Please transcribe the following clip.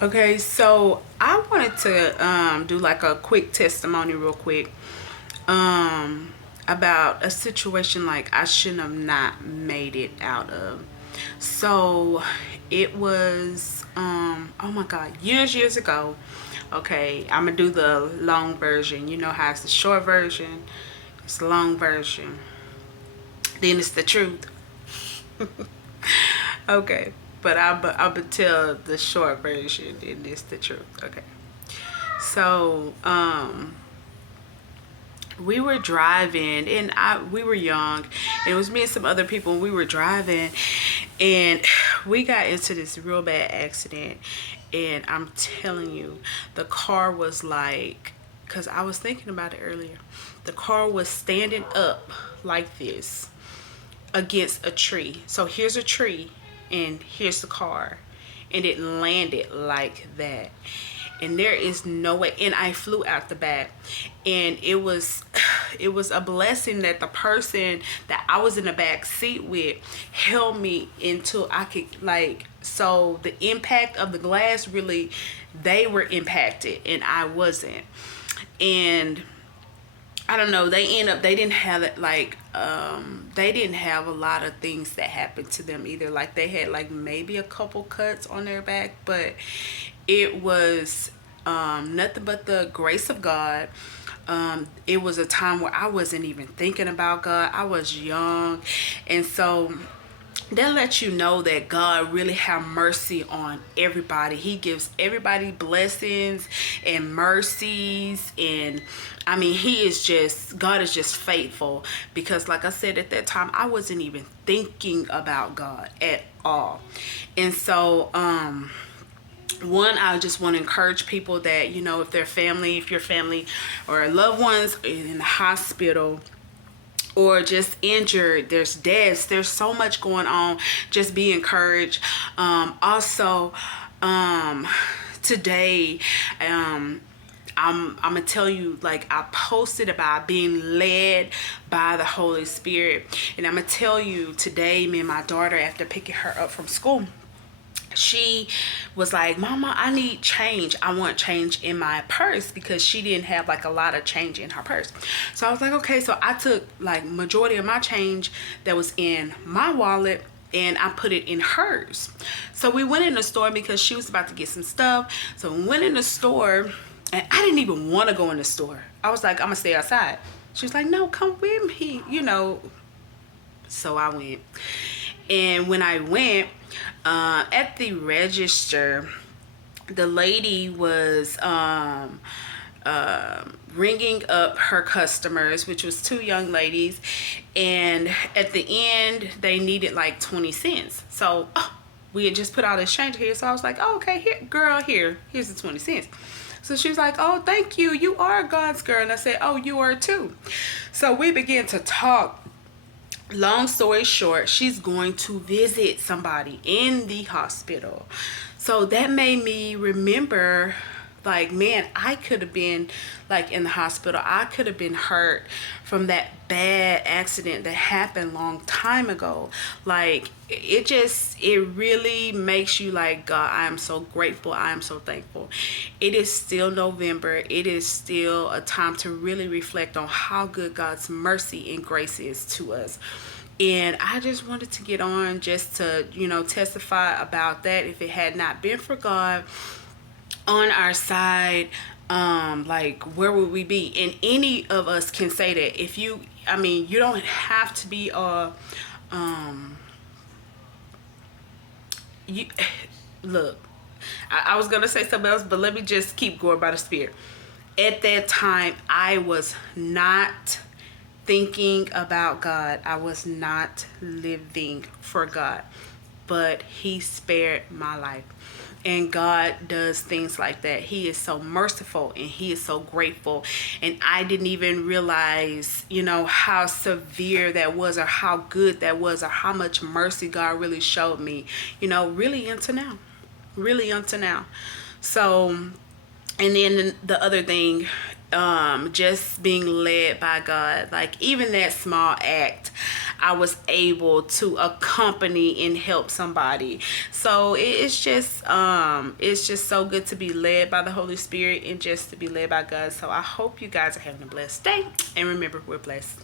Okay, so I wanted to do like a quick testimony real quick um about a situation like I shouldn't have not made it out of. So it was oh my god, years ago. Okay, I'm gonna do the long version. You know how it's the short version, it's the long version, then it's the truth. Okay, but I'll tell the short version, and it's the truth. Okay, so we were driving, and we were young, and it was me and some other people, and we were driving, and we got into this real bad accident. And I'm telling you, the car was like, because I was thinking about it earlier, the car was standing up like this against a tree. So here's a tree and here's the car, and it landed like that. And there is no way, and I flew out the back. And it was a blessing that the person that I was in the back seat with held me until I could, like, so the impact of the glass really, they were impacted and I wasn't. And I don't know. They didn't have it like they didn't have a lot of things that happened to them either. Like they had like maybe a couple cuts on their back, but it was nothing but the grace of God. It was a time where I wasn't even thinking about God. I was young, and so that lets you know that God really have mercy on everybody. He gives everybody blessings and mercies, and I mean, God is just faithful, because like I said, at that time I wasn't even thinking about God at all. And so one, I just want to encourage people that, you know, if your family or loved ones in the hospital or just injured, there's deaths, there's so much going on, just be encouraged. Also, today, I'm gonna tell you, like, I posted about being led by the Holy Spirit, and I'm gonna tell you today, me and my daughter, after picking her up from school, she was like, Mama, I need change. I want change in my purse, because she didn't have like a lot of change in her purse. So I was like, okay. So I took like majority of my change that was in my wallet and I put it in hers. So we went in the store because she was about to get some stuff. So we went in the store, and I didn't even want to go in the store. I was like, I'm gonna stay outside. She was like, no, come with me, you know. So I went. And when I went, at the register, the lady was ringing up her customers, which was two young ladies. And at the end, they needed like 20 cents. So we had just put all this change here. So I was like, oh, okay, here, girl, here's the 20 cents. So she was like, oh, thank you. You are God's girl. And I said, oh, you are too. So we began to talk. Long story short, she's going to visit somebody in the hospital. So that made me remember, like, man, I could have been like in the hospital. I could have been hurt from that bad accident that happened long time ago. Like, it really makes you like, God, I am so grateful. I am so thankful. It is still November. It is still a time to really reflect on how good God's mercy and grace is to us. And I just wanted to get on just to, you know, testify about that. If it had not been for God on our side, like, where would we be? And any of us can say that. If you, I mean, you don't have to be you look, I was gonna say something else, but let me just keep going by the Spirit. At that time, I was not thinking about God. I was not living for God, but He spared my life. And God does things like that. He is so merciful and He is so grateful. And I didn't even realize, you know, how severe that was, or how good that was, or how much mercy God really showed me, you know, really until now. Really until now. So, and then the other thing, just being led by God, like even that small act, I was able to accompany and help somebody. So it's just so good to be led by the Holy Spirit and just to be led by God. So I hope you guys are having a blessed day, and remember, we're blessed.